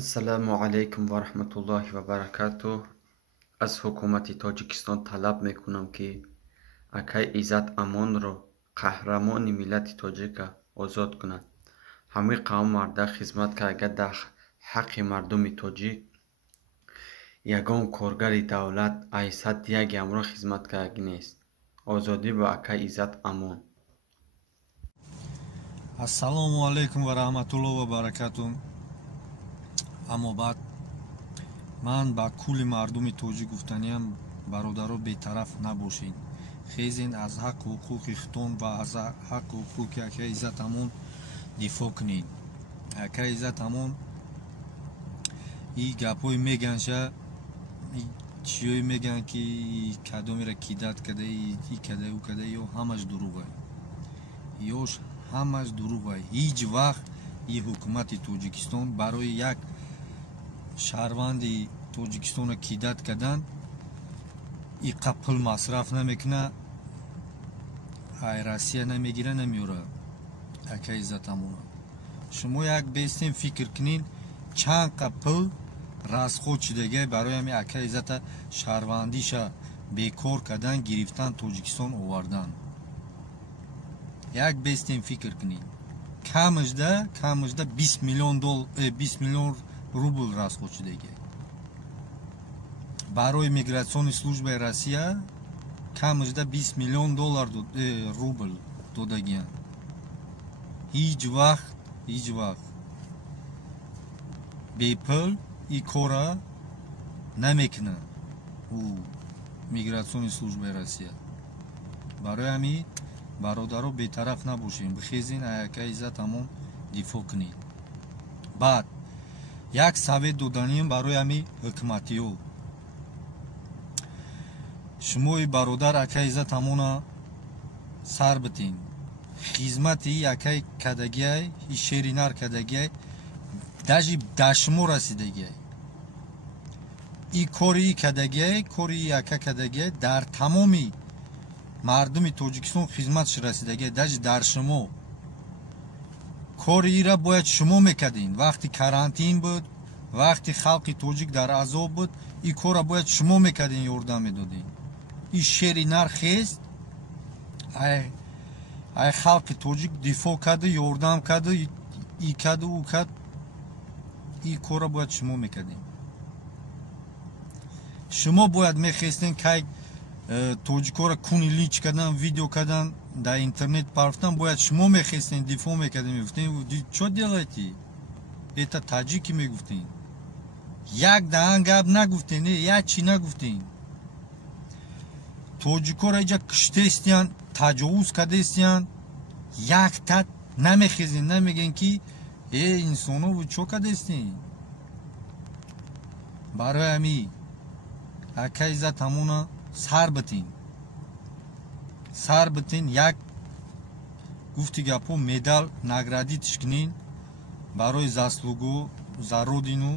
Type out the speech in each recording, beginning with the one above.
Ассаламу алайкум ва раҳматуллоҳи ва баракатуҳ. Аз ҳукумати Тоҷикистон талаб мекунам, ки акай Иззат Амонро, қаҳрамони миллати тоҷика, озод кунад. Ҳамаи қавм марда хизмат карда дар ҳаққи мардуми тоҷик, ягон коргари давлат айсад як амро хизмат карда нест. Озодӣ ба акай Иззат Амон. Ассалому алайкум ва раҳматуллоҳи ва баракатуҳ. аммо баъд ман ба кулли мардуми тоҷик гуфтаниям, бародаро бетараф набошед. хезен аз ҳаққу ҳуқуқи хитон ва аз ҳаққу ҳуқуқи акай Иззат Амон дифоъ кунед. акай Иззат Амон и гапҳои меганша, чиёи меган ки кадомира кидат кадаи и кадаи у кадаи, ё ҳамаш дурӯғ ай, ёш ҳамаш дурӯғ ай. ҳеҷ вақт и ҳукумати Тоҷикистон барои як шаҳрванди Тоҷикистона кидат кадан иқа пул масраф намекуна, ай Россия намегира, намеёра акай Иззат Амона. шумо як бестем фикр кунед, чанд қа пул расход шудагай барои ҳами акай Иззата шаҳрвандиша бекор кадан, гирифтан, Тоҷикистон овардан. як бестем фикр кунед. камажда 20 миллион рубл расход шудагай. барои мигратсиони службаи Россия камажда 20 миллион рубл додагиян. ҳеҷ вақт бепул и кора намекуна мигратсиони службаи Россия. барои ҳами бародаро бетараф набошем, бихезен акай Иззат Амон дифоъ кунед. баъд як совет доданем барои ҳами ҳукуматиҳо. шумои бародар акай Иззат Амона сар битен. хизмати акай кадагиай, и шери нар кадагиай, дажи дар шумо расидагиай. и кори кадагиай, кори ака кадагиай дар тамоми мардуми Тоҷикистон хизматш расидагиай, дажи дар шумо. кори ира бояд шумо мекардин. вақти карантин буд, вақти халқи тоҷик дар азоб буд, и кора бояд шумо мекардин, ёрдам медодин. и шери нар хест, ай халқи тоҷик дифоъ карду, ёрдам карду, и карду, у кард, и кора бояд шумо мекардин. шумо бояд мехестен кай тоҷикора куни линч кардан, видео кардан, дар интернет парфтан, бояд шумо мехестен дифоъ мекардин, мегуфтен чо делаете? это таҷики мегуфтен. як даҳан гап нагуфтен, як чӣ нагуфтен. тоҷикора иҷа киштестиян, таҷовуз кардестиян, як тат намехезен, намеген ки инсоно ву чо кардестен. барои ҳами акай Иззат Амона сар битин, як гуфти гапҳо медал наградитиш кунин барои заслугу за родину.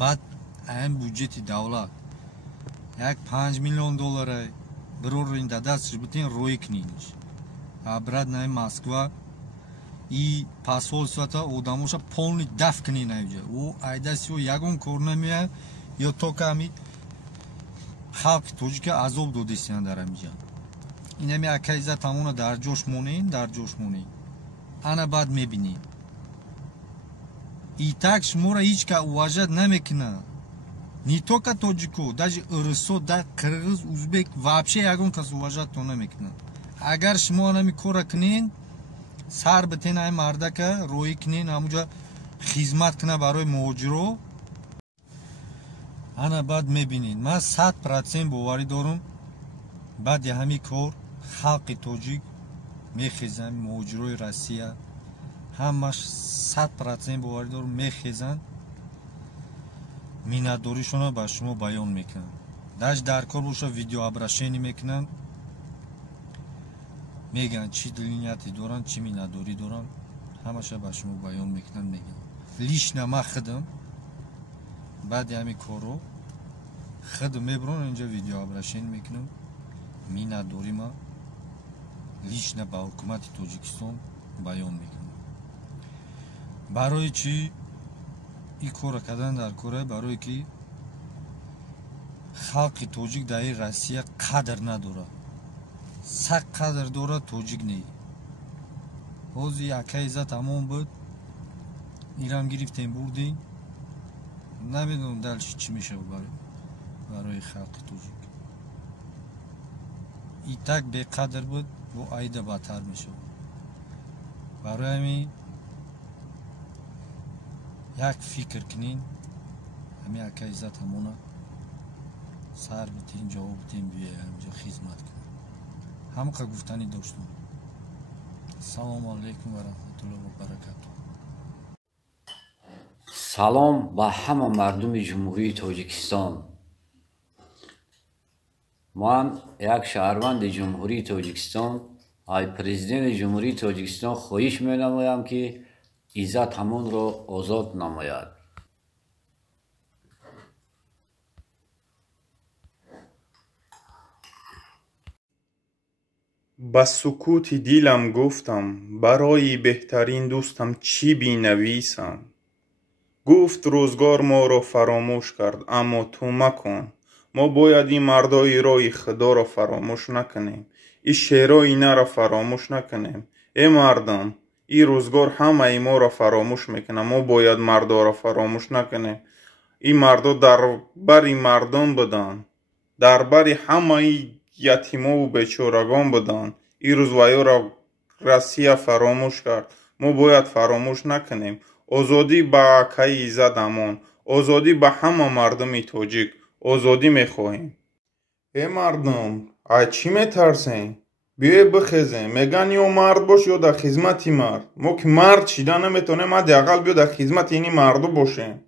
баъд ҳам буҷети давлат як 5 миллион доллара бирорин да дастиш битин, роӣ куниниш. обратно Москва и посольствата одамоша полни даф кунин айҷа. у айдасио ягон кор намеяд, ё то ка ҳами халқи тоҷика азоб додестиян дар ҳамиҷа. ин ҳами акай Иззат Амона дар ҷош монед, ана баъд мебинед. итак шуморо ҳеҷ ка уважат намекуна. не только тоҷико, даже ирисо, да қирғиз, узбек, вообще ягон кас уважатто намекуна. агар шумо ҳами кора кунен, сар битен ай мардака, роӣ кунен, ҳамуҷа хизмат куна барои муҳоҷиро, ана баъд мебинед. ман 100% боварӣ дорам, баъди ҳами кор халқи тоҷик мехезанд, муҳоҷирои Россия ҳамаш 100% боварӣ дорам мехезанд, миннатдоришона ба шумо баён мекунанд. даш дар кор боша видеообрашение мекунанд, меган чӣ нияте доранд, чӣ миннатдорӣ доранд, ҳамаша ба шумо баён мекунанд. меган лишна ма худам баъди ҳами корро худам мебурам, инҷа видеообрашение мекунам, миннатдорима лишна ба ҳукумати Тоҷикистон баён мекунам. барои чӣ? این کار کردن در کره برای که خلق توجیک در روسیه قدر نداره سق قدر داره توجیک نی حوضی یکه ایزا تمام بود ایرام گرفتیم بردیم نمیدونم دلش چی میشه برای خلق توجیک ای تک به قدر بود و ایده بدتر میشه برای همین یک فکر کنین همین یکه ایزا همونه سر بتین جواب بتین بیه همینجا خدمت کنیم همه که گفتنی داشتم سلام علیکم و رحمت الله و برکاته سلام به همه مردم جمهوری تاجیکستان من یک شهروند جمهوری تاجیکستان ای پرزیدنت جمهوری تاجیکستان خواهش می‌نمایم که عزت همان را آزاد نماید با سکوت دیلم گفتم برای بهترین دوستم چی بینویسم گفت روزگار ما را فراموش کرد اما تو مکن ما باید این مردای رای خدا را فراموش نکنیم این شعرهای نه را فراموش نکنیم ای مردم این روزگار همه ما را فراموش میکنه ما باید مردا را فراموش نکنیم این مردا در بری مردم بدن در بری همه یتیما و بیچارگان بدن این روز ویا را روسیه فراموش کرد ما باید فراموش نکنیم آزادی به اکای عزت امان آزادی به همه مردم تاجیک آزادی میخواهیم ای مردم از چی میترسین بیای بخیزیم میگن یا مرد باش یا در خدمتی مرد ما که مرد چیدن نمیتونیم حداقل بیا در خدمت اینی مردو باشیم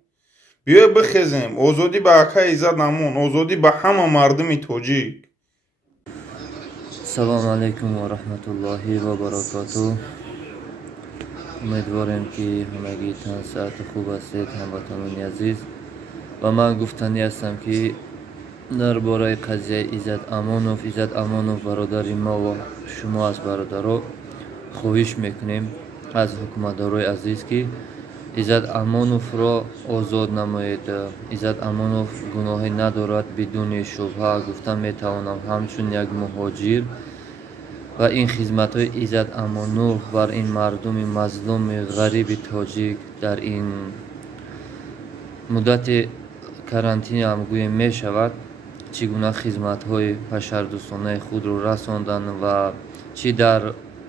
بیای بخیزیم آزادی به اکای عزت امان آزادی به همه مردم تاجیک سلام علیکم و رحمت الله و برکاته امیدوارم که همگی تن ساعت خوب هستید هموطنان عزیز و من گفتنی هستم که درباره قضیه عزت امانوف برادر ما و شما از برادرها خواهش میکنیم از حکومتدارای عزیز که عزت امانوف را آزاد نمایید عزت امانوف گناهی ندارد بدون شبهه گفتن میتوانم همچون یک مهاجر و این خدمت های عزت امانوف بر این مردم مظلوم غریب تاجیک در این مدت کرانتین هم گویم می شود چگونه خدمت های بشردوستانه خود رو رساندن و چی در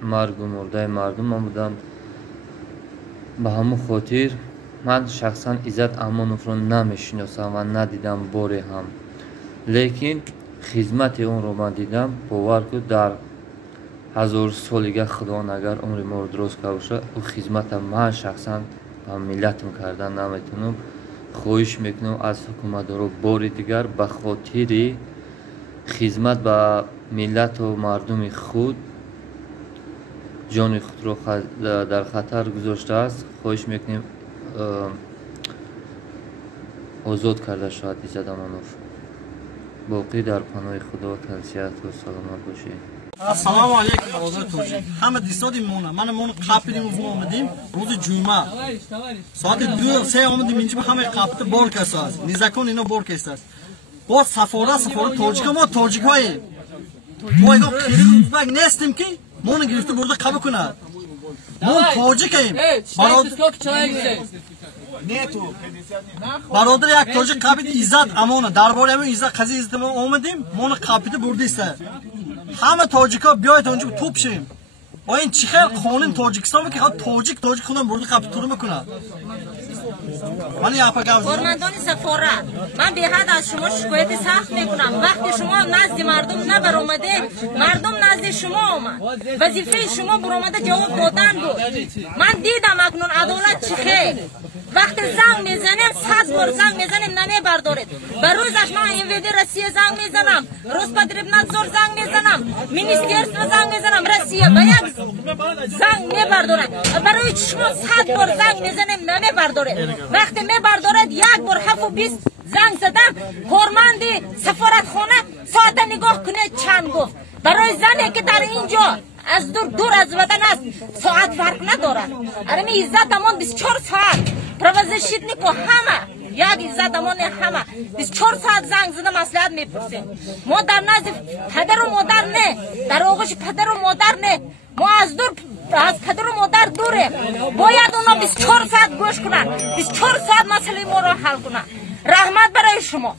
مرگ و مرده مردم بودند به همون خاطر من شخصا عزت امانوف رو نمیشناسم و ندیدم باری هم لیکن خدمت اون رو من دیدم باور کن در 1000 سالگی خدا اگر عمر ما رو درست باشه او خدمت من شخصا با ملتم کردن نمیتونم خواهش میکنم از حکومتدارا بار دیگر به خاطر خدمت به ملت و مردم خود جان خود را در خطر گذاشته است خواهش میکنیم آزاد کرده شود عزت امانوف باقی در پناه خدا تنصیحت و سلامت باشید السلام علیکم آزاد توجیک همه دیسادی من قاپیدیم از ما آمدیم روز جمعه ساعت 2-3 آمدیم اینجا همه قاپیده بار کسته است نیزکان اینا بار کسته است با سفاره توجیک ما توجیک هایی ما اینا خیلی بگ نیستیم که ما نگرفته برده قبل کند ما توجیک هاییم برادر یک توجیک قابید عزت امانه درباره همین عزت قضیه عزت ما آمدیم ما قاپیده برده است همه تاجیک ها بیاید اونجا توپ شیم با این چی خیلی قانون تاجیکستان که تاجیک خودم برده قبطوره میکنه من یه فرماندان سفارت من به حد از شما شکایت سخت میکنم وقتی شما نزد مردم نبر اومده مردم نزد شما آمد وظیفه شما برآمده جواب دادن بود من دیدم اکنون عدالت چی خیلی وقتی زنگ میزنیم 100 بار زنگ میزنیم نمیبردارید بر روزش من اینویدی روسیه زنگ میزنم روسپاتریبنادزور زنگ میزنم مینیسترستو زنگ میزنم روسیه به یک زنگ میبردارن برای شما 100 بار زنگ میزنیم نمیبردارید وقتی میبردارید یک بار 7:20 زنگ زدم کارمند سفارتخانه ساعت نگاه کنه چند گفت برای زنی که در اینجا از دور از وطن است ساعت فرق ندارد ارمی عزت امان 24 ساعت правозащитнику ҳама як иззат амони ҳама 24 соат занг зада маслиҳат мепурсем. Мо дар назди падару модар не, дар оғӯши падару модар не, мо аз падару модар дурем. Бояд оно 24 соат гӯш кунанд, 24 соат масъалаи моро ҳал кунанд. Раҳмат барои шумо.